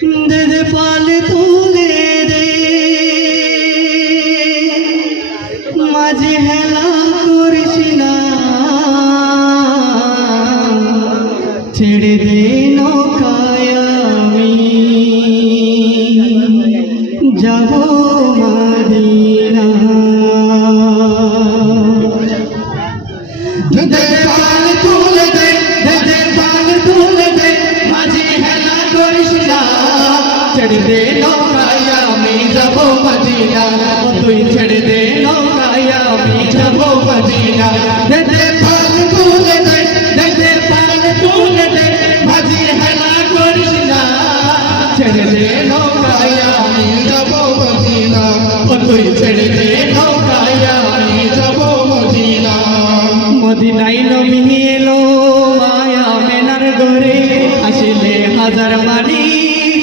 দে দে পাল তুলে দে মাঝে হেলা করিস না, ছেড়ে দে নৌকায় আমি যাব মদিনা। দে দে পাল তুলে দে, দে দে পাল তুলে দে মাঝে হেলা করিস না, ছেড়ে দে নৌকায় আমি যাব মদিনা। তুই ছেড়ে দে নৌকায় আমি যাব মদিনা। দে দে পাল তুলে দে, দে দে পাল তুলে দে মাঝে হেলা করিস না, ছেড়ে দে নৌকায় আমি যাব মদিনা। তুই ছেড়ে দে নৌকায় আমি যাব মদিনা। মদিনায় নবী এলো মায়া মেনার ঘরে, আসিলে হাজার বাড়ি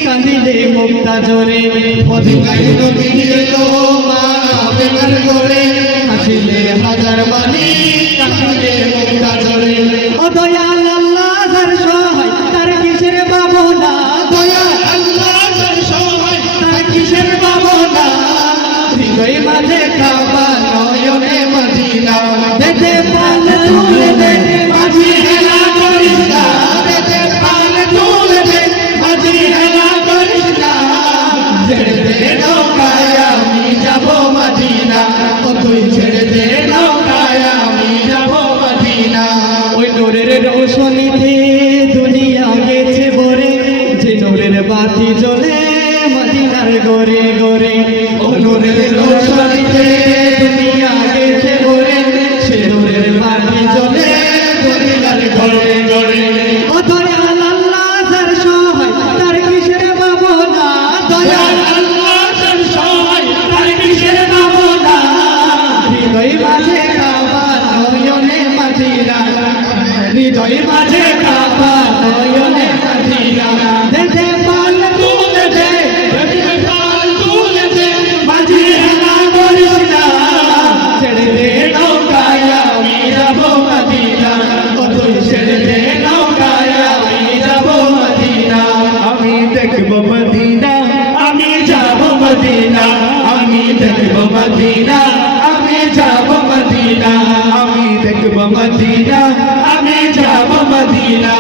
কাঁদিলে মুক্তা জোরে। মদিনায় নবী এলো মায়া মেনার ঘরে, আসিলে হাজার বাড়ি কাঁদিলে মুক্তা জোরে। ও দয়াল আল্লাহ যার সহায় তার কিসের ভাবনা, দয়াল আল্লাহ যার সহায় তার কিসের ভাবনা। হৃদয় মাঝে কাবা নয়নে মদিনা। দে দে পাল তুলে দে মাঝি হেলা করিস না, দে দে পাল তুলে দে মাঝি হেলা করিস না, ছেড়ে দে নৌকায় আমি যাব মদিনা। তুই ছেড়ে দে নৌকায় আমি যাব মদিনা। ওই নূরের রৌশনীতে দুনিয়া গেছে ভরে, যে নূরের বাতি জ্বলে মদিনার ঘরে ঘরে। ও নূরের রৌশনীতে দুনিয়া গেছে ভরে, সে নূরের বাতি জ্বলে মদিনার ঘরে ঘরে। ও দয়াল আল্লাহ যার সহায় তার কিসের ভাবনা, দয়াল আল্লাহ যার সহায় তার কিসের ভাবনা। হৃদয় মাঝে কাবা নয়নে মদিনা, হৃদয় মাঝে কাবা নয়নে মদিনা। দে দে পাল তুলে দে, দে দে পাল তুলে দে মাঝি হেলা করিস না, ছেড়ে দে নৌকায় আমি যাব মদিনা। তুই ছেড়ে দে নৌকায় আমি যাব মদিনা। আমি দেখব মদিনা, আমি যাব মদিনা, আমি দেখব মদিনা, আমি যাব মদিনা, আমি দেখব মদিনা, আমি যাব মদিনা।